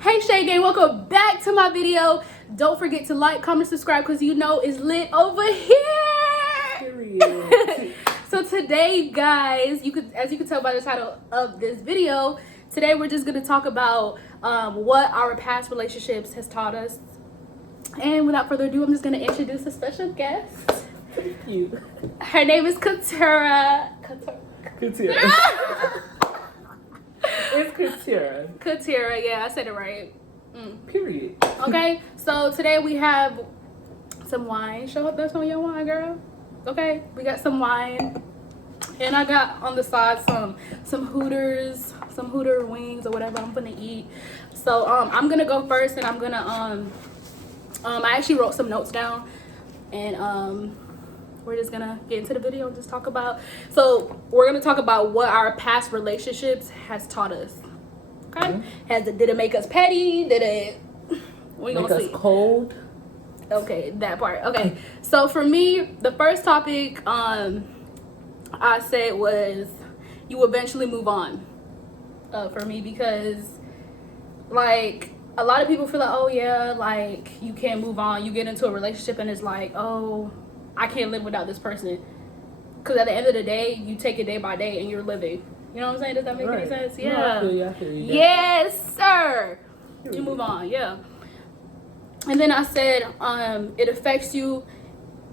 Hey Shay Gang, welcome back to my video. Don't forget to like, comment, subscribe because you know it's lit over here. Period. So today, guys, as you can tell by the title of this video, today we're just gonna talk about what our past relationships has taught us. And without further ado, I'm just gonna introduce a special guest. Thank you. Her name is Curtera. Curtera. It's Curtera. Curtera, yeah, I said it right. Period. Okay, so today we have some wine. Show up, that's on your wine, girl. Okay, we got some wine, and I got on the side some Hooters, some Hooter wings or whatever I'm gonna eat. So I'm gonna go first, and I'm gonna I actually wrote some notes down, and we're just gonna get into the video and just talk about. So we're gonna talk about what our past relationships has taught us. Okay, did it make us petty? Did it? We make gonna us see. Cold? Okay, that part. Okay, so for me, the first topic I said was you eventually move on. For me, because like a lot of people feel like, oh yeah, like you can't move on. You get into a relationship and it's like, oh, I can't live without this person. Because at the end of the day, you take it day by day and you're living. You know what I'm saying? Does that make any sense? Yeah. No, I feel you. Yes, sir. You move on, yeah. And then I said, it affects you,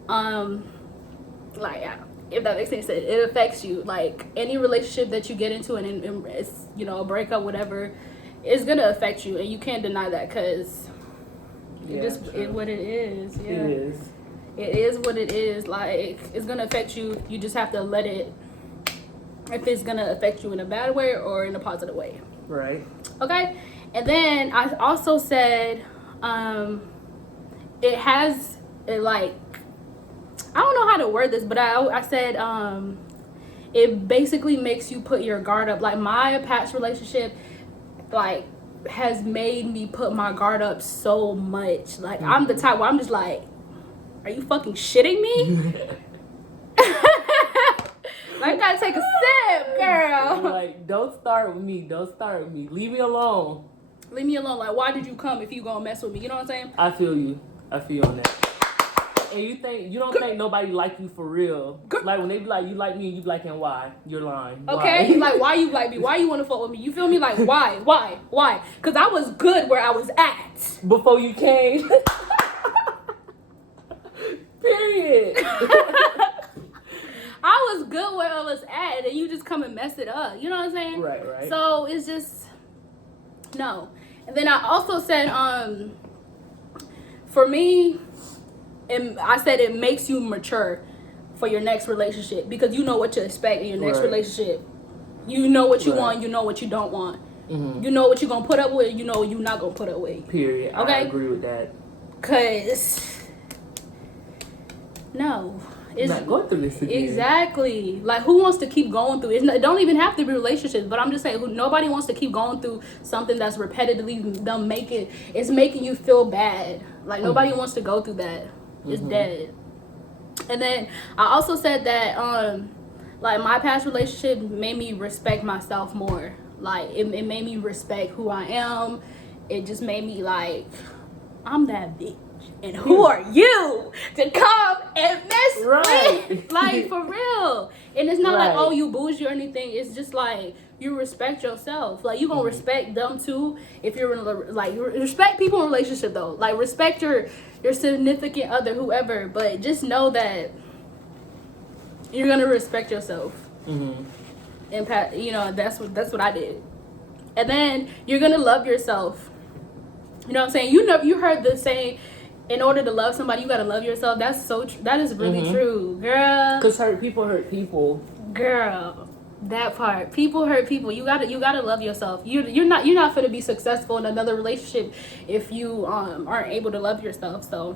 like, if that makes any sense, it affects you. Like, any relationship that you get into and it's, you know, a breakup, whatever, it's going to affect you. And you can't deny that because it just is what it is. Yeah. It is. It is what it is. Like, it's going to affect you. You just have to let it, if it's going to affect you in a bad way or in a positive way. Right. Okay? And then I also said, it has, like, I don't know how to word this, but I said, it basically makes you put your guard up. Like, my past relationship, like, has made me put my guard up so much. Like, I'm the type where I'm just like, are you fucking shitting me? Like, I gotta take a sip, girl. Like, don't start with me. Leave me alone. Leave me alone. Like, why did you come if you gonna mess with me? You know what I'm saying? I feel you on that. And you don't think nobody like you for real. Like, when they be like, you like me, and you be like, and why? You're lying. Okay? Why? Like, why you like me? Why you wanna fuck with me? You feel me? Like, why? Because I was good where I was at. Before you came. Period. I was good where I was at, and you just come and mess it up. You know what I'm saying? Right. So it's just no. And then I also said, for me, I said it makes you mature for your next relationship because you know what to expect in your next relationship. You know what you want. You know what you don't want. Mm-hmm. You know what you're gonna put up with. You know what you're not gonna put up with. Period. Okay? I agree with that. Cause no. It's not going through this again. Exactly. Like, who wants to keep going through it? It don't even have to be relationships, but I'm just saying, nobody wants to keep going through something that's repetitively it's making you feel bad. Like, nobody wants to go through that. It's dead. And then I also said that like, my past relationship made me respect myself more. Like, it made me respect who I am. It just made me like, I'm that bitch. And who are you to come and mess with me? Like, for real. And it's not like, oh, you bougie or anything. It's just like, you respect yourself. Like, you gonna respect them too. If you're in, like, respect people in a relationship though. Like, respect your significant other, whoever. But just know that you're gonna respect yourself. And you know, that's what I did. And then you're gonna love yourself. You know what I'm saying? You heard the saying, in order to love somebody, you gotta love yourself. That's so true. That is really true, girl. Cause hurt people. Girl, that part. People hurt people. You gotta love yourself. You're not gonna be successful in another relationship if you aren't able to love yourself. So,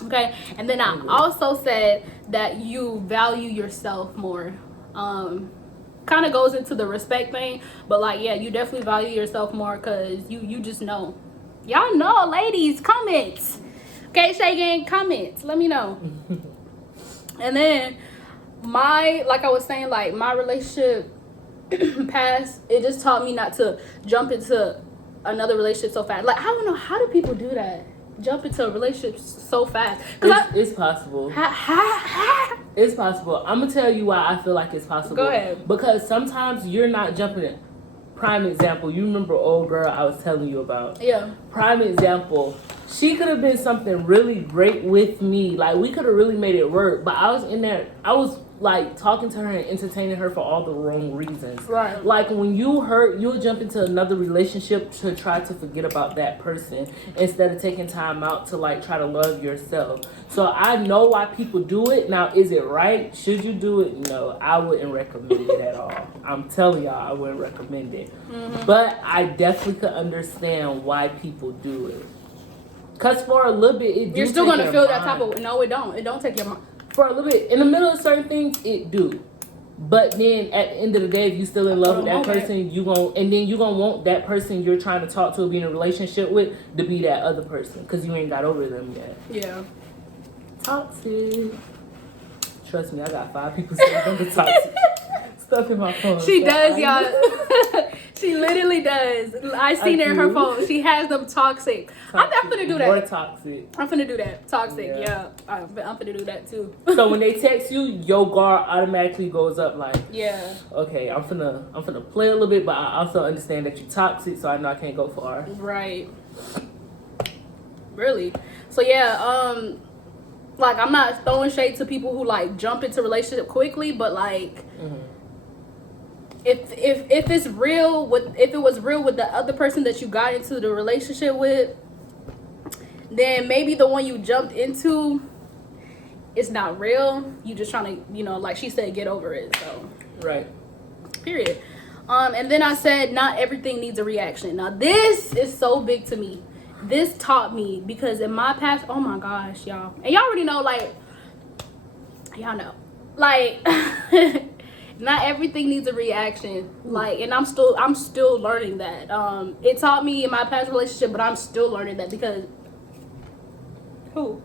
okay. And then I also said that you value yourself more. Kind of goes into the respect thing, but like, yeah, you definitely value yourself more because you just know. Y'all know, ladies, comments. Okay, Shay Gang, comments. Let me know. And then like I was saying, like, my relationship past, it just taught me not to jump into another relationship so fast. Like, I don't know, how do people do that? Jump into a relationship so fast? It's possible. It's possible. I'm gonna tell you why I feel like it's possible. Go ahead. Because sometimes you're not jumping in. Prime example, you remember old girl I was telling you about? Yeah. Prime example, she could have been something really great with me. Like, we could have really made it work. But I was in there, I was like talking to her and entertaining her for all the wrong reasons. Right. Like, when you hurt, you'll jump into another relationship to try to forget about that person instead of taking time out to like try to love yourself. So I know why people do it. Now, is it right? Should you do it? No, I wouldn't recommend it at all. I'm telling y'all, I wouldn't recommend it. Mm-hmm. But I definitely could understand why people do it. Because for a little bit, you're still going to feel that type of... No, it don't. It don't take your mind. For a little bit. In the middle of certain things, it do. But then at the end of the day, if you still in love with that person, you're going to want that person you're trying to talk to or be in a relationship with to be that other person. Because you ain't got over them yet. Yeah. Toxic. Trust me, I got 5 people saying I'm the toxic. Stuff in my phone. She does, y'all. She literally does. I seen it in her phone. She has them toxic. I'm finna do that. More toxic. I'm finna do that. Toxic, yeah. I'm finna do that too. So when they text you, your guard automatically goes up like, yeah. Okay, I'm finna play a little bit, but I also understand that you're toxic, so I know I can't go far. Right. Really. So yeah, like, I'm not throwing shade to people who like jump into relationship quickly, but like, if it's real if it was real with the other person that you got into the relationship with, then maybe the one you jumped into is not real. You just trying to, like she said, get over it. So right. Period. And then I said, not everything needs a reaction. Now this is so big to me. This taught me, because in my past, oh my gosh, y'all, and y'all already know, like, y'all know, like, not everything needs a reaction. Like, and I'm still learning that. It taught me in my past relationship, but I'm still learning that, because who's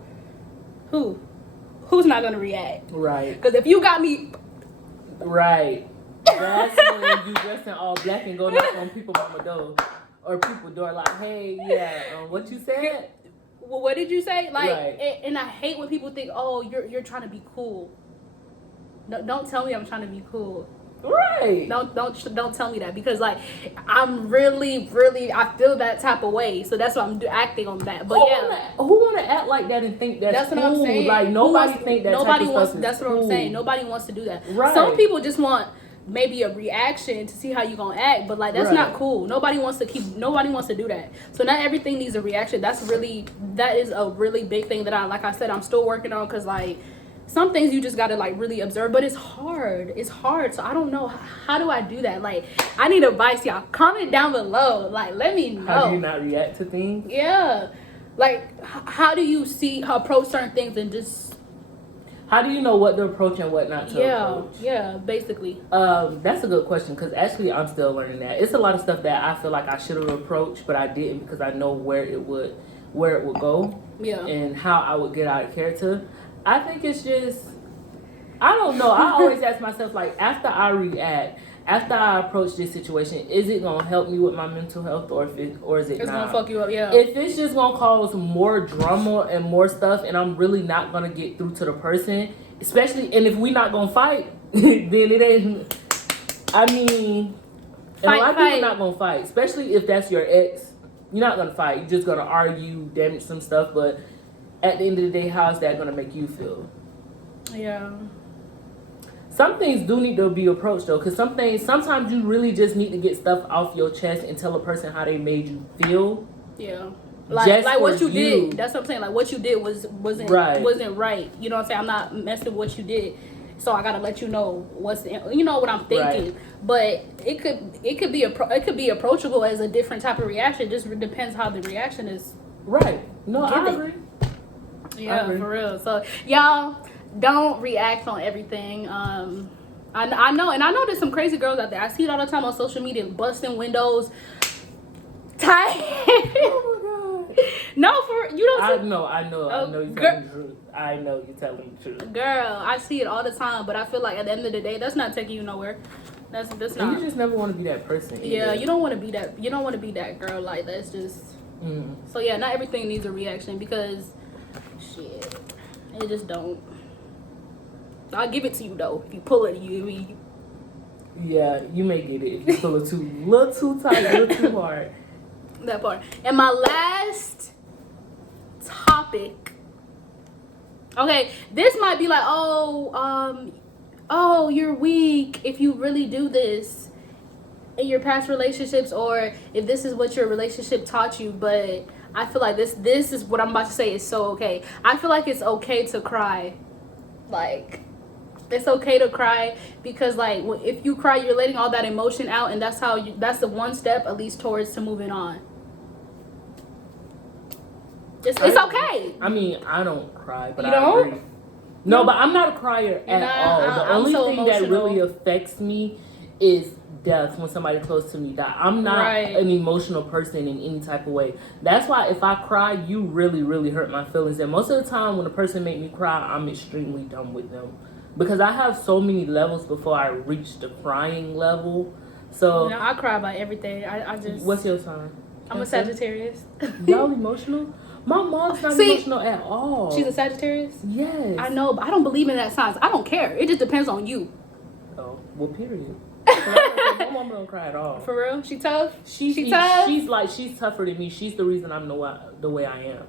not gonna react? Right. Because if you got me, right, that's when you dress in all black and go knock on people's mama door. Or people door like, hey, yeah, what you said? Well, what did you say? Like, right. And I hate when people think, oh, you're trying to be cool. No, don't tell me I'm trying to be cool. Right. Don't tell me that, because like, I'm really, I feel that type of way. So that's why I'm acting on that. But who wanna act like that and think that's cool? What I'm saying. Like, nobody think that nobody type of wants. stuff is That's what cool. I'm saying. Nobody wants to do that. Right. Some people just want maybe a reaction to see how you gonna act, but like, that's not cool. Nobody wants to do that. So not everything needs a reaction. That is a really big thing that I said, I'm still working on, because like, some things you just gotta like really observe, but it's hard. So I don't know, how do I do that? Like, I need advice, y'all. Comment down below, like, let me know. How do you not react to things? Yeah, like, how do you approach certain things, and just, how do you know what to approach and what not to approach? Yeah, basically. That's a good question, because actually I'm still learning that. It's a lot of stuff that I feel like I should have approached, but I didn't, because I know where it would go. Yeah. And how I would get out of character. I think it's just, I don't know. I always ask myself, like, after I react, after I approach this situation, is it gonna help me with my mental health, or is it not? It's gonna fuck you up, yeah. If it's just gonna cause more drama and more stuff, and I'm really not gonna get through to the person, especially, and if we not gonna fight, then it ain't. I mean, a lot of people not gonna fight, especially if that's your ex. You're not gonna fight. You're just gonna argue, damage some stuff, but at the end of the day, how's that gonna make you feel? Yeah. Some things do need to be approached, though, because sometimes you really just need to get stuff off your chest and tell a person how they made you feel. Yeah. Like what you did. That's what I'm saying. Like, what you did wasn't right. You know what I'm saying? I'm not messing with what you did. So I gotta let you know what I'm thinking. Right. But it could be approachable as a different type of reaction. It just depends how the reaction is. Right. No, I agree. Yeah, for real. So y'all, don't react on everything. I know there's some crazy girls out there. I see it all the time on social media, busting windows. Oh my god. No, for you don't. I know you're telling the truth. I know you're telling the truth. Girl, I see it all the time, but I feel like at the end of the day, that's not taking you nowhere. That's And not. you just never want to be that person. Yeah, either. you don't want to be that. You don't want to be that girl. Like that's just. So yeah, not everything needs a reaction because, shit, it just don't. I'll give it to you though. If you pull it, you. Yeah, you may get it if you pull it little too tight, a little too hard. That part. And my last topic. Okay, this might be like, oh, you're weak if you really do this in your past relationships, or if this is what your relationship taught you. But I feel like this is what I'm about to say is so okay. I feel like it's okay to cry. Like, it's okay to cry because like if you cry, you're letting all that emotion out, and that's the one step at least towards to moving on. It's okay. I mean, I don't cry, but you I don't? agree. No, but I'm not a crier at all. The I'm only so thing emotional. that really affects me is death, when somebody close to me die. I'm not an emotional person in any type of way. That's why if I cry, you really, really hurt my feelings. And most of the time when a person make me cry, I'm extremely done with them. Because I have so many levels before I reach the crying level. So no, I cry about everything. I just. What's your sign? I'm a Sagittarius. Y'all emotional? My mom's not emotional at all. She's a Sagittarius? Yes. I know, but I don't believe in that signs. I don't care. It just depends on you. Oh, well, period. My mom don't cry at all. For real? She tough? She tough? She's tougher than me. She's the reason I'm the way I am.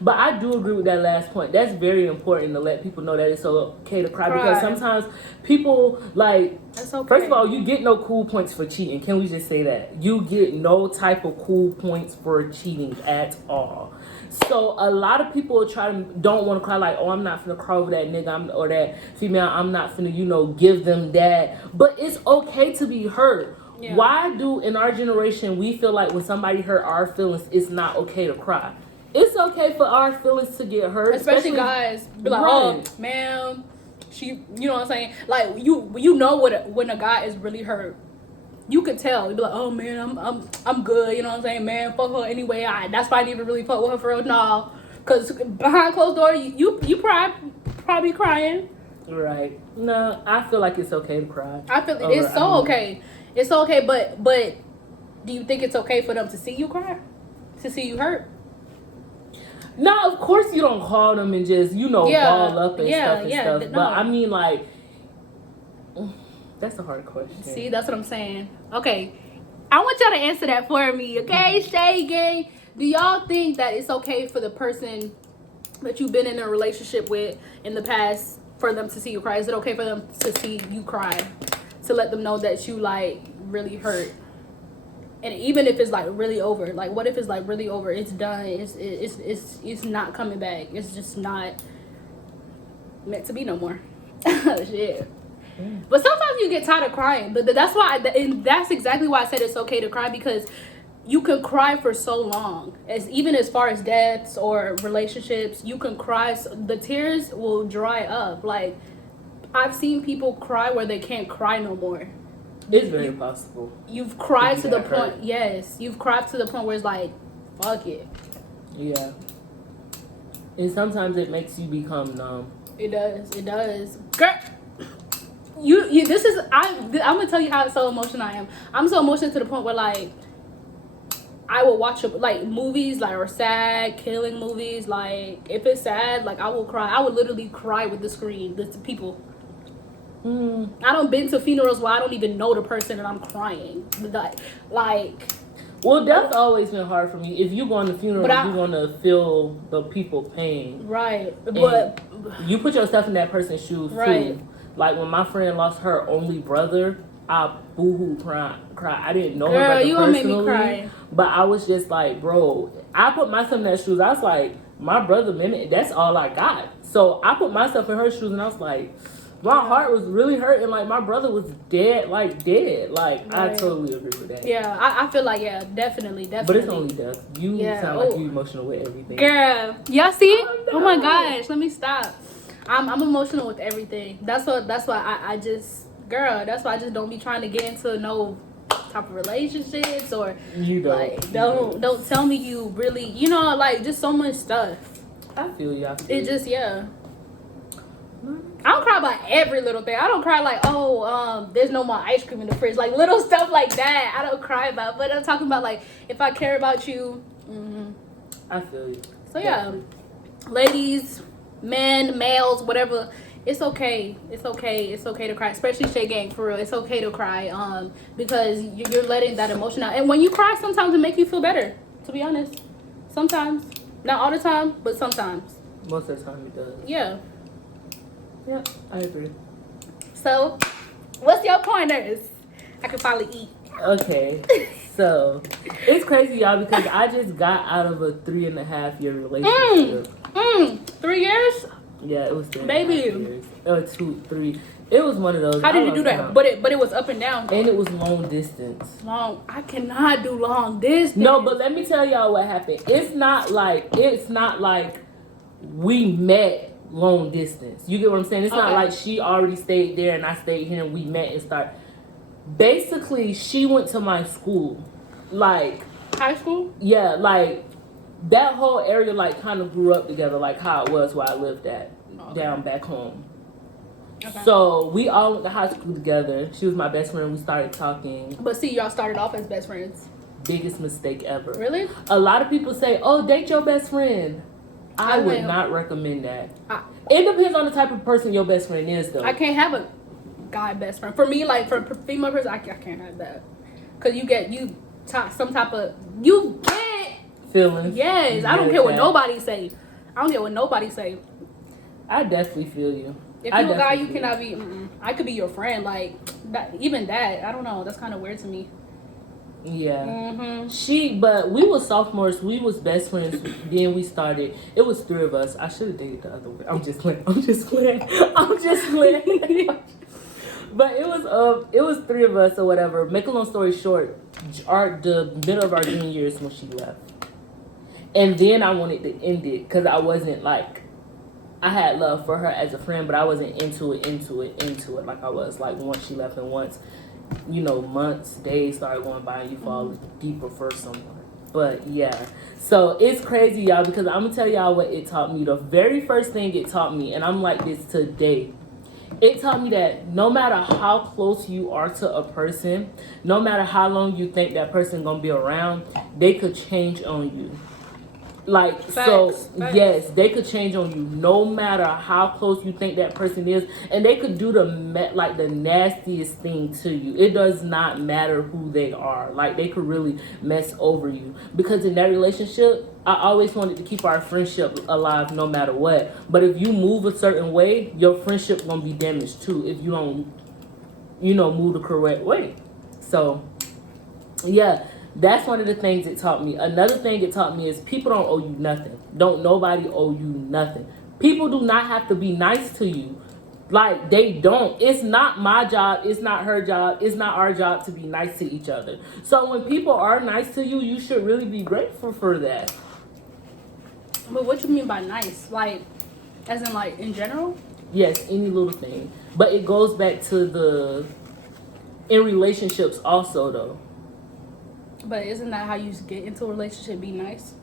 But I do agree with that last point. That's very important to let people know that it's okay to cry. Because sometimes people, like, that's okay. First of all, you get no cool points for cheating. Can we just say that? You get no type of cool points for cheating at all. So a lot of people don't want to cry like, oh, I'm not finna cry over that nigga or that female. I'm not finna, give them that. But it's okay to be hurt. Yeah. Why do in our generation we feel like when somebody hurt our feelings, it's not okay to cry? It's okay for our feelings to get hurt, especially guys. Be like, oh, man, you know what I'm saying? Like you know when a guy is really hurt. You could tell. You'd be like, oh man, I'm good. You know what I'm saying? Man, fuck her anyway. That's why I didn't even really fuck with her for real. No, because behind closed door, you probably crying. Right. No, I feel like it's okay to cry. I feel it's so okay. It's so okay, but do you think it's okay for them to see you cry, to see you hurt? No, of course you don't call them and just ball up and stuff. No. But I mean, like. That's a hard question. See, that's what I'm saying. Okay, I want y'all to answer that for me, okay? Shay gang, do y'all think that it's okay for the person that you've been in a relationship with in the past for them to see you cry? Is it okay for them to see you cry, to let them know that you like really hurt? And even if it's like really over, like what if it's like really over? It's done. It's not coming back. It's just not meant to be no more. Shit. But sometimes you get tired of crying. But that's why, and that's exactly why I said it's okay to cry, because you can cry for so long. Even as far as deaths or relationships, you can cry. The tears will dry up. Like, I've seen people cry where they can't cry no more. It's very possible. You've cried to the point. Yes, you've cried to the point where it's like, fuck it. Yeah. And sometimes it makes you become numb. It does. Girl. I'm gonna tell you how so emotional I am. I'm so emotional to the point where like I will watch like movies like or sad killing movies. Like if it's sad, like I will cry. I would literally cry with the screen. The people. I don't been to funerals where I don't even know the person and I'm crying. Like. Well, that's always been hard for me. If you go on the funeral, you're gonna feel the people pain. Right. But you put yourself in that person's shoes right. too. Like when my friend lost her only brother, I boo-hoo cried. I didn't know her brother you personally, gonna make me cry. But I was just like, bro, I put myself in that shoes. I was like, my brother, man, that's all I got. So I put myself in her shoes and I was like, my heart was really hurting. Like my brother was dead. Like right. I totally agree with that. Yeah, I feel like definitely. But it's only death. You sound like you emotional with everything. Girl, y'all see? Oh my gosh, let me stop. I'm emotional with everything. That's why I just don't be trying to get into no type of relationships or don't tell me you really like just so much stuff. I feel you. It just I don't cry about every little thing. I don't cry like, oh, there's no more ice cream in the fridge. Like little stuff like that. I don't cry about. But I'm talking about like if I care about you. Mm-hmm. I feel you. So yeah, ladies, men, males, whatever. It's okay. It's okay. It's okay to cry, especially Shay Gang for real. It's okay to cry, because you're letting that emotion out. And when you cry, sometimes it makes you feel better. To be honest, sometimes, not all the time, but sometimes. Most of the time it does. Yeah. Yeah, I agree. So, what's your pointers? I can finally eat. Okay, so it's crazy, y'all, because I just got out of a 3.5 year relationship. 3 years? Yeah, it was 3.5 Baby. years. 2, 3. It was one of those. How did you do that? count. But it was up and down. And it was long distance. Long. I cannot do long distance. No, but let me tell y'all what happened. It's not like we met long distance. You get what I'm saying? It's not like she already stayed there and I stayed here and we met and started. Basically, she went to my school. Like high school? Yeah, like that whole area like kind of grew up together, like how it was where I lived at down back home. Okay. So we all went to high school together. She was my best friend. We started talking. But see, y'all started off as best friends. Biggest mistake ever. Really? A lot of people say, "Oh, date your best friend." I would not recommend that. It depends on the type of person your best friend is, though. I can't have a guy best friend. For me, like for female person, I can't have that. Cause you get some type of feelings. Yes, I don't care what nobody say. I don't care what nobody say. I definitely feel you. If you're a guy, you cannot be. I could be your friend. Like that, even that. I don't know. That's kind of weird to me. Yeah. But we were sophomores. We was best friends. Then we started. It was 3 of us. I should have dated the other way. I'm just playing. But it was 3 of us or whatever. Make a long story short, the middle of our junior year is when she left. And then I wanted to end it because I wasn't like, I had love for her as a friend, but I wasn't into it like I was like once she left and once, months, days started going by and you fall deeper for someone. But yeah, so it's crazy, y'all, because I'm gonna tell y'all what it taught me. The very first thing it taught me, and I'm like this today, it taught me that no matter how close you are to a person, no matter how long you think that person gonna be around, they could change on you. Like, facts. Yes, they could change on you no matter how close you think that person is, and they could do the nastiest thing to you. It does not matter who they are. Like, they could really mess over you. Because in that relationship, I always wanted to keep our friendship alive no matter what. But if you move a certain way, your friendship gonna be damaged too if you don't, move the correct way. So, yeah. That's one of the things it taught me. Another thing it taught me is people don't owe you nothing. Don't nobody owe you nothing. People do not have to be nice to you. Like, they don't. It's not my job. It's not her job. It's not our job to be nice to each other. So when people are nice to you, you should really be grateful for that. But what you mean by nice? Like, as in like in general? Yes, any little thing. But it goes back to in relationships also, though. But isn't that how you get into a relationship? Be nice.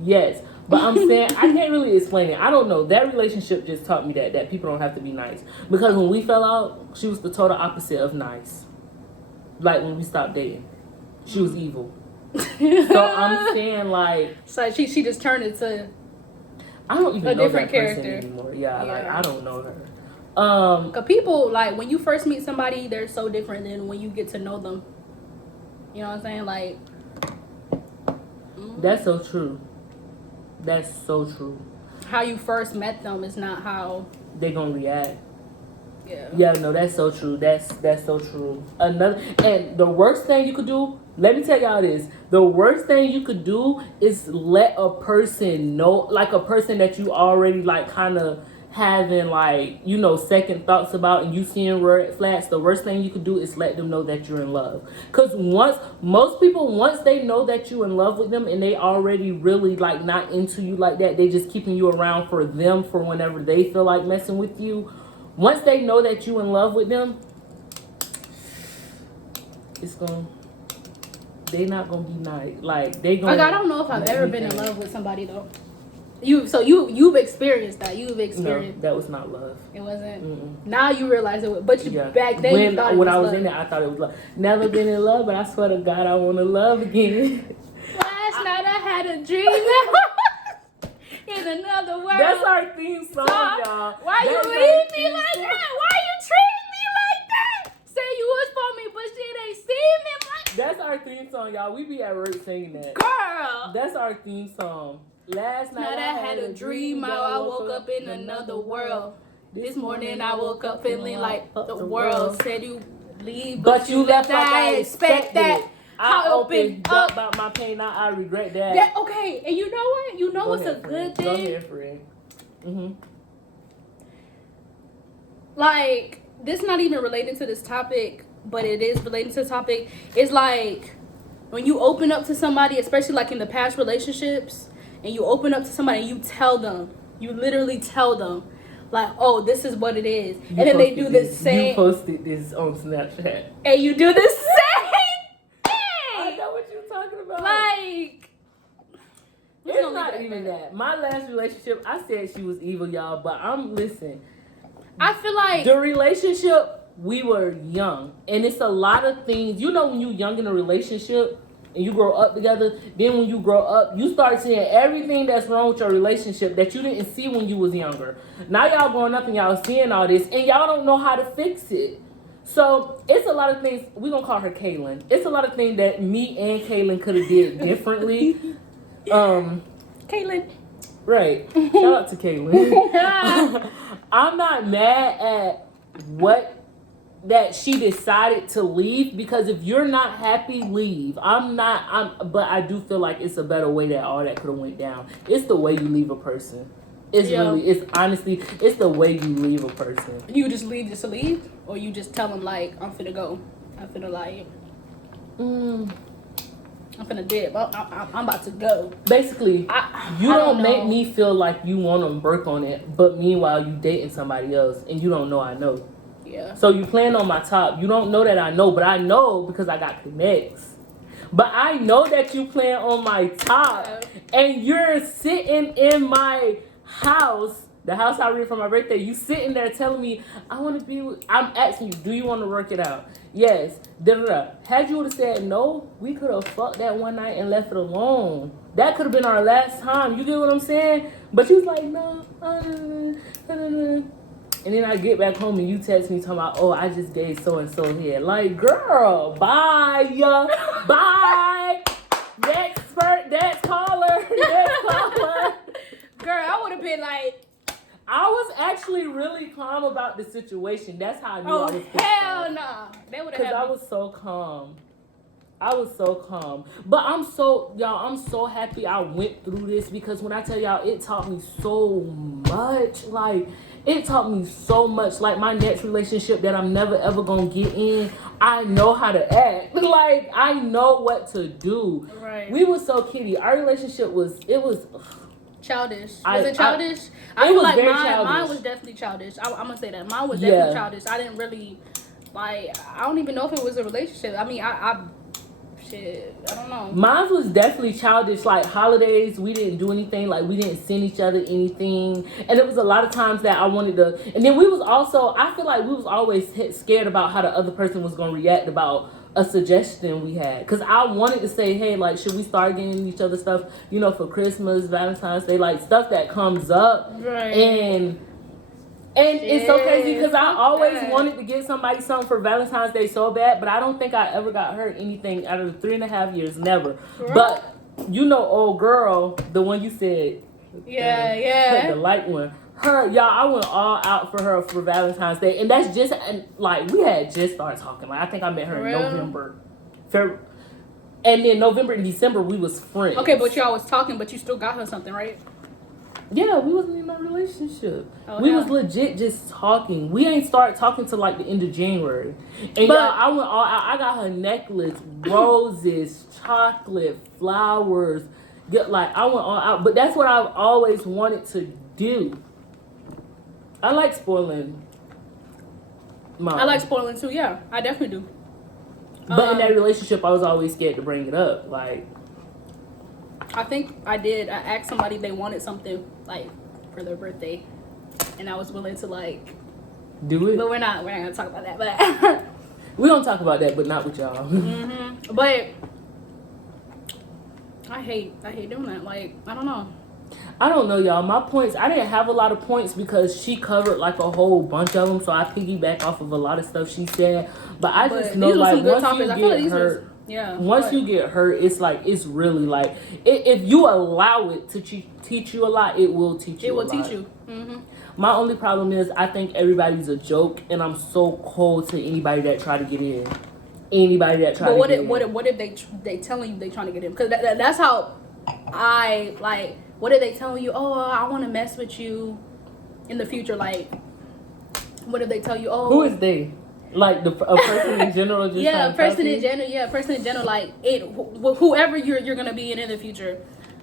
Yes, but I'm saying I can't really explain it. I don't know. That relationship just taught me that people don't have to be nice. Because when we fell out, she was the total opposite of nice. Like when we stopped dating, she was evil. So I'm saying like. So she just turned into. I don't even a know different that person character anymore. Yeah, like I don't know her. Cause people like when you first meet somebody, they're so different than when you get to know them. You know what I'm saying? Like, that's so true. That's so true. How you first met them is not how they gonna react. Yeah. Yeah, no, that's so true. That's so true. And the worst thing you could do, let me tell y'all this. The worst thing you could do is let a person know, like a person that you already like kind of having like, second thoughts about and you seeing red flags, the worst thing you could do is let them know that you're in love. Because most people, once they know that you're in love with them and they already really like not into you like that, they just keeping you around for them for whenever they feel like messing with you. Once they know that you in love with them, they not gonna be nice. Like they gonna. Like, I don't know if I've ever been in love with somebody though. You've experienced that. You've No, experienced. that was not love. It wasn't. Mm-mm. Now you realize it was, but back then you thought it when was I was love. in there, I thought it was love. Never been in love, but I swear to God, I want to love again. Last night I had a dream in another world. That's our theme song, y'all. Why you That's leave me like that? Why you treat me like that? Say you was for me, but shit ain't seeming like. That's our theme song, y'all. We be at work singing that. Girl. That's our theme song. Last night I had a dream. I woke up in another world. This morning I woke up feeling like the world said you leave, but you left like I expect that. I opened up about my pain. Now I regret that. Okay, and you know what? You know what's a good thing? Go ahead, friend. Mm-hmm. Like, this not even related to this topic, but it is related to the topic. It's like when you open up to somebody, especially like in the past relationships, and you open up to somebody and you tell them, you literally tell them, like, oh, this is what it is. And then they do the same. You posted this on Snapchat. And you do the same thing. I know what you're talking about. Like, it's not even that. My last relationship, I said she was evil, y'all, but listen. I feel like the relationship, we were young. And it's a lot of things. You know when you're young in a relationship and you grow up together, then when you grow up, you start seeing everything that's wrong with your relationship that you didn't see when you was younger. Now y'all growing up and y'all seeing all this and y'all don't know how to fix it. So it's a lot of things. We're going to call her Kaylin. It's a lot of things that me and Kaylin could have did differently. Kaylin. Right. Shout out to Kaylin. I'm not mad at that she decided to leave, because if you're not happy, leave. But I do feel like it's a better way that all that could have went down. It's the way you leave a person. It's the way you leave a person. You just leave just to leave, or you just tell them like, I'm finna go. I'm finna like, I'm finna dip. I'm about to go. Basically, you don't make me feel like you want to work on it, but meanwhile you dating somebody else and you don't know I know. Yeah. So you playing on my top. You don't know that I know, but I know because I got connects. But I know that you playing on my top, and you're sitting in my house, the house I rented for my birthday. You sitting there telling me, I want to be with, I'm asking you, do you want to work it out? Yes. Da-da-da. Had you would have said no, we could have fucked that one night and left it alone. That could have been our last time. You get what I'm saying? But you was like, no. And then I get back home and you text me talking about, oh, I just gave so-and-so here. Like, girl, bye. Bye. Next caller. Girl, I would have been like, I was actually really calm about the situation. That's how I knew I was pissed hell no. They would have. Because I was so calm. But I'm so happy I went through this, because when I tell y'all, it taught me so much. Like, it taught me so much. Like, my next relationship that I'm never ever gonna get in, I know how to act. Like, I know what to do. Right. We were so kiddie. Our relationship was childish. Was it childish? I feel like mine was definitely childish. I'm gonna say that. Mine was definitely childish. I didn't really, like, I don't even know if it was a relationship. I mean, shit, I don't know. Mine was definitely childish. Like, holidays, we didn't do anything. Like, we didn't send each other anything. And there was a lot of times that I wanted to. And then we was also, I feel like we was always scared about how the other person was going to react about a suggestion we had. Because I wanted to say, hey, like, should we start getting each other stuff, you know, for Christmas, Valentine's Day, like, stuff that comes up. Right. And it's so crazy because I always wanted to get somebody something for Valentine's Day so bad, but I don't think I ever got her anything out of the 3.5 years. Never. Girl. But, you know, old girl, the one you said. Yeah. The light one. Her, y'all, I went all out for her for Valentine's Day. And that's just, like, we had just started talking. Like, I think I met her in November. And then November and December, we was friends. Okay, but y'all was talking, but you still got her something, right? Yeah, we wasn't in a relationship. We was legit just talking. We ain't start talking till like the end of January. And y'all, I went all out. I got her necklace, roses, chocolate, flowers. Like, I went all out. But that's what I've always wanted to do. I like spoiling Mom. I like spoiling too, yeah. I definitely do. But in that relationship, I was always scared to bring it up. Like, I think I did. I asked somebody if they wanted something like for their birthday, and I was willing to like do it. But we're not gonna talk about that. But we don't talk about that, but not with y'all. But I hate doing that. Like I don't know, y'all. My points, I didn't have a lot of points because she covered like a whole bunch of them, so I piggyback off of a lot of stuff she said. But I just know like once you get hurt. Once you get hurt, it's like it's really like if you allow it to teach you a lot, it will teach you. It will teach you. My only problem is I think everybody's a joke, and I'm so cold to anybody that try to get in. Anybody that try to get in. What if they telling you they trying to get in? Because that's how I like. What if they telling you? Oh, I want to mess with you in the future. Like, what if they tell you? Oh, who is they? Like a person in general, just a person in general, like whoever you're gonna be in the future,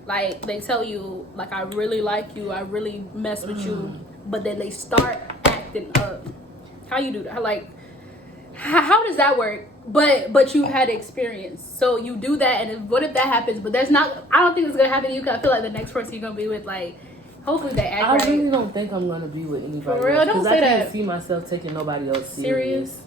like they tell you, like I really like you, I really mess with you, but then they start acting up. How you do that? Like, how does that work? But you had experience, so you do that, and what if that happens? But there's not. I don't think it's gonna happen to you. Cause I feel like the next person you're gonna be with, like, hopefully they act right. I really don't think I'm gonna be with anybody. For real, else, don't say that. I can't see myself taking nobody else serious.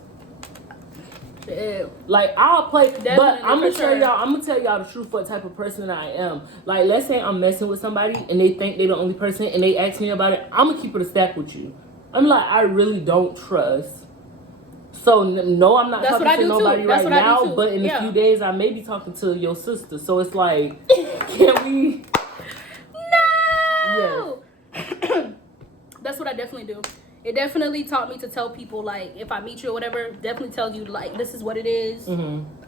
Yeah. Like I'll play, definitely, but I'm gonna tell y'all. I'm gonna tell y'all the truth. What type of person I am? Like, let's say I'm messing with somebody and they think they're the only person, and they ask me about it. I'm gonna keep it a stack with you. I'm like, I really don't trust. So no, I'm not talking to nobody right now. But in a few days, I may be talking to your sister. So it's like, can we? No. Yes. That's what I definitely do. It definitely taught me to tell people, like, if I meet you or whatever, definitely tell you, like, this is what it is.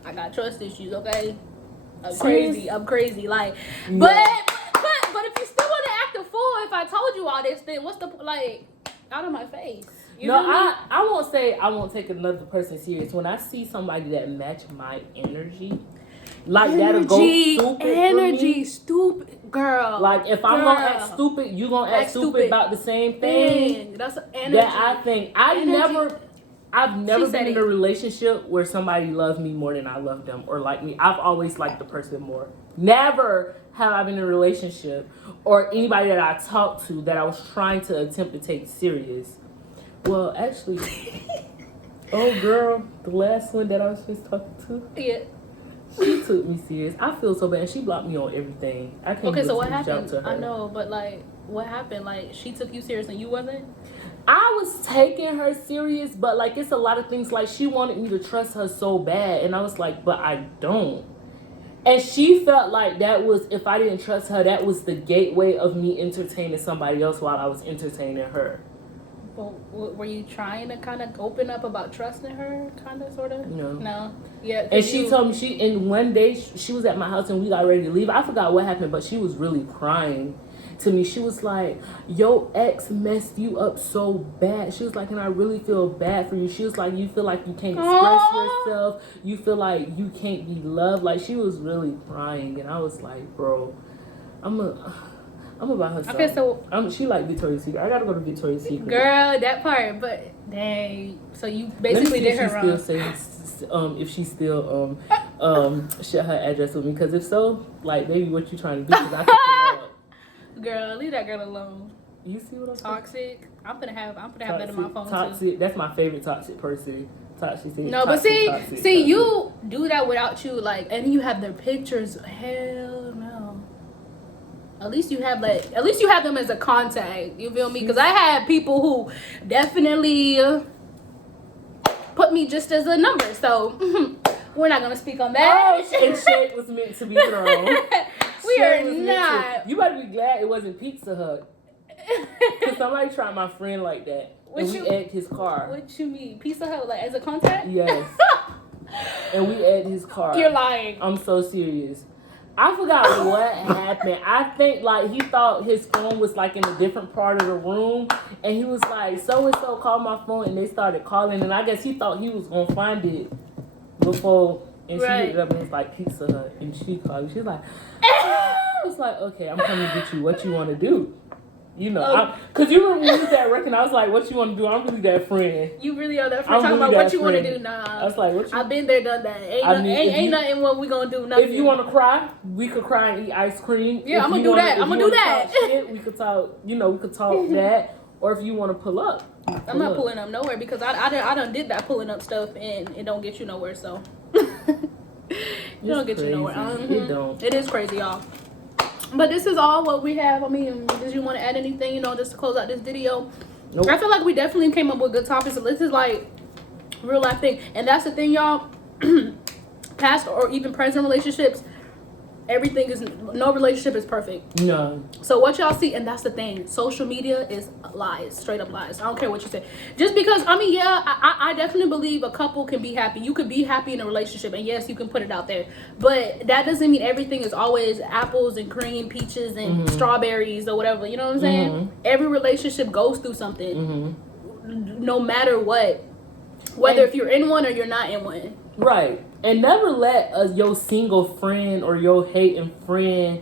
I got trust issues, okay? I'm crazy. Like, but if you still want to act a fool, if I told you all this, then what's the, like, out of my face? I won't say I won't take another person serious. When I see somebody that match my energy, like that'll go stupid stupid girl. Like if I'm gonna act stupid, you gonna act stupid about the same thing. That's energy. That I think I've never been in a relationship where somebody loved me more than I love them or like me. I've always liked the person more. Never have I been in a relationship or anybody that I talked to that I was trying to attempt to take serious. Well, actually, oh girl, the last one that I was just talking to. Yeah. She took me serious. I feel so bad. She blocked me on everything. I can't. Okay, so what happened? I know, but like, what happened? Like, she took you serious and you wasn't? I was taking her serious, but like, it's a lot of things. Like, she wanted me to trust her so bad, and I was like, but I don't. And she felt like that was, if I didn't trust her, that was the gateway of me entertaining somebody else while I was entertaining her. Well, were you trying to kind of open up about trusting her, kind of, sort of? No. Yeah. And she told me, and one day she was at my house and we got ready to leave. I forgot what happened, but she was really crying to me. She was like, your ex messed you up so bad. She was like, and I really feel bad for you. She was like, you feel like you can't express yourself. You feel like you can't be loved. Like, she was really crying. And I was like, bro, I'm about her. Okay, so she like Victoria's Secret. I gotta go to Victoria's Secret. Girl, that part. But dang, so you basically did her wrong. If she still share her address with me, because if so, like, baby, what you trying to do? Because I can pull up. Girl, leave that girl alone. You see what I'm saying? Toxic. I'm gonna have that in my phone toxic, too. That's my favorite toxic person. Toxic. No, but see, you do that without you, like, and you have their pictures. Hell no. At least you have them as a contact. You feel me? Because I had people who definitely put me just as a number. So we're not gonna speak on that. Oh, and shade was meant to be thrown. We are not. You better be glad it wasn't Pizza Hut. Because somebody tried my friend like that. And we egged his car. What you mean? Pizza Hut, like, as a contact? Yes. And we egged his car. You're lying. I'm so serious. I forgot what happened. I think, like, he thought his phone was, like, in a different part of the room. And he was like, so-and-so called my phone. And they started calling. And I guess he thought he was going to find it before. And she picked it up and it was like Pizza Hut. And she called me. She was like, I was like, okay, I'm coming to get you. What you want to do? You know, because you remember when you was at work and I was like, what you want to do? I'm really that friend. You really are that friend. Talking about what you want to do. Nah. I was like, what you... I've been there, done that. Ain't nothing what we gonna do. Nothing. If you want to cry, we could cry and eat ice cream. Yeah, I'm gonna do that. I'm gonna do that. Shit, we could talk, we could talk that. Or if you want to pull up. I'm not pulling up nowhere because I done did that pulling up stuff and it don't get you nowhere, so. It don't get you nowhere. It don't. It is crazy, y'all. But this is all what we have. I mean, did you want to add anything, just to close out this video? Nope. I feel like we definitely came up with good topics. So this is like real life thing. And that's the thing, y'all. Past or even present relationships, no relationship is perfect. No. So what y'all see, and that's the thing, social media is lies, straight up lies. I don't care what you say. Just because, I definitely believe a couple can be happy. You could be happy in a relationship, and yes, you can put it out there. But that doesn't mean everything is always apples and cream, peaches and strawberries or whatever. You know what I'm saying? Every relationship goes through something, no matter what. Whether if you're in one or you're not in one. Right. And never let your single friend or your hating friend,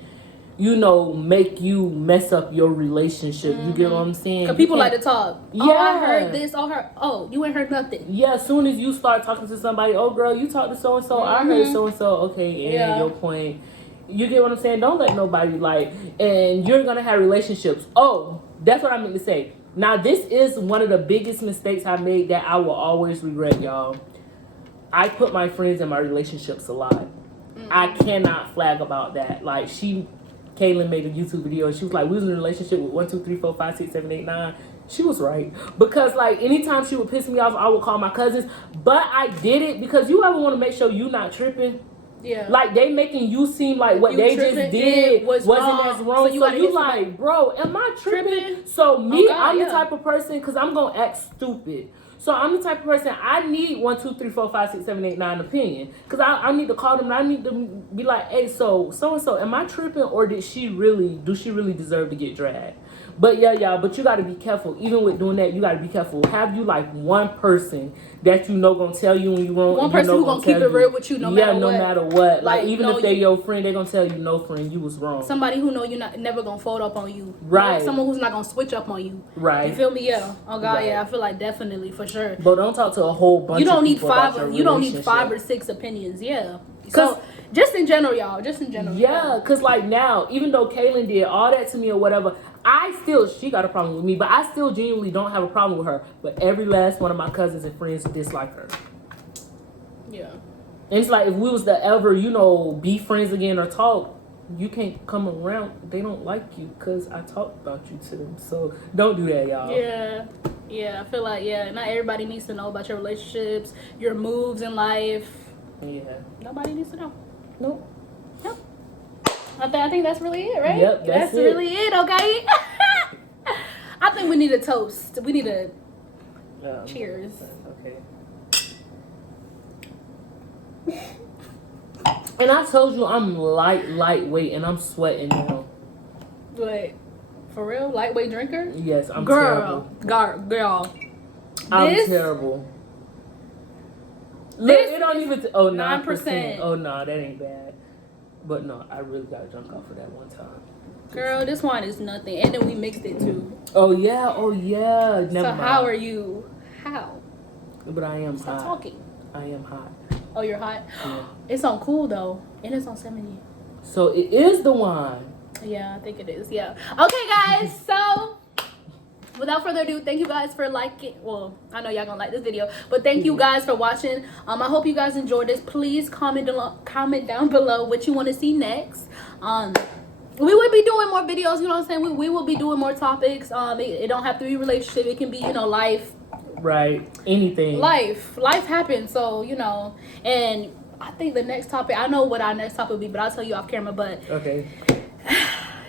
make you mess up your relationship. You get what I'm saying? Because people like to talk. Yeah. Oh, I heard this. Oh, you ain't heard nothing. Yeah, as soon as you start talking to somebody, oh, girl, you talked to so-and-so. I heard so-and-so. Okay, and your point. You get what I'm saying? Don't let nobody, and you're going to have relationships. Oh, that's what I meant to say. Now, this is one of the biggest mistakes I made that I will always regret, y'all. I put my friends in my relationships a lot. I cannot flag about that. Kaylin made a YouTube video and she was like, we was in a relationship with 1, 2, 3, 4, 5, 6, 7, 8, 9. She was right. Because anytime she would piss me off, I would call my cousins. But I did it because you ever want to make sure you not tripping. Yeah. They making you seem like what they just did wasn't as wrong. So you like, bro, am I tripping? So I'm the type of person, because I'm going to act stupid. So I'm the type of person, I need 1, 2, 3, 4, 5, 6, 7, 8, 9 opinion. Because I need to call them and I need to be like, hey, so-and-so, am I tripping or do she really deserve to get dragged? But yeah, y'all, but you got to be careful. Even with doing that, you got to be careful. Have you one person that gonna tell you when you wrong. One person who gonna keep it real with you no matter what. Yeah, no matter what. Even if they're your friend, they're gonna tell you, no, friend, you was wrong. Somebody who know you're never gonna fold up on you. Right. Someone who's not gonna switch up on you. Right. You feel me? Yeah. Oh God, yeah. I feel like definitely for sure. But don't talk to a whole bunch. You don't need 5 or 6 opinions. Yeah. So just in general, y'all. Just in general. Yeah, because now, even though Kaylin did all that to me or whatever, she got a problem with me, but I still genuinely don't have a problem with her. But every last one of my cousins and friends dislike her. Yeah. And it's if we was to ever, be friends again or talk, you can't come around. They don't like you because I talked about you to them. So don't do that, y'all. Yeah. Yeah, I feel like, not everybody needs to know about your relationships, your moves in life. Yeah. Nobody needs to know. Nope. Yep. I think that's really it, right? Yep, that's it. Really it, okay? I think we need a toast. We need a cheers. Okay. And I told you I'm lightweight and I'm sweating now. What? For real? Lightweight drinker? Yes, I'm terrible. Girl. I'm terrible. Look, it don't even... 9%. Oh, no, that ain't bad. But no, I really got drunk off of that one time. Girl, this wine is nothing. And then we mixed it too. Oh, yeah. Never mind. How are you? How? But I am Stop hot. talking. I am hot. Oh, you're hot? Yeah. It's on cool, though. And it's on 70. So it is the wine. Yeah, I think it is. Yeah. Okay, guys. So... without further ado, thank you guys for liking. Well, I know y'all gonna like this video, but thank you guys for watching. I hope you guys enjoyed this. Please comment down below what you want to see next. We will be doing more videos. You know what I'm saying? We will be doing more topics. It don't have to be relationship. It can be life. Right. Anything. Life happens. So and I think the next topic. I know what our next topic will be, but I'll tell you off camera. But okay.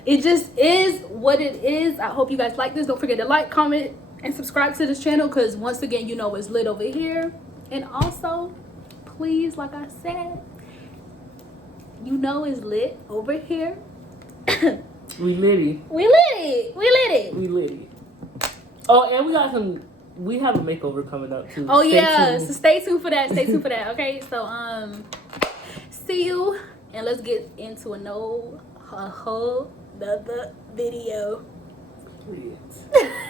It just is what it is. I hope you guys like this. Don't forget to like, comment, and subscribe to this channel because once again, it's lit over here. And also, please, like I said, it's lit over here. We lit it. Oh, and we have a makeover coming up too. Oh, so stay tuned for that. Okay, so see you, and let's get into a whole another video. Please.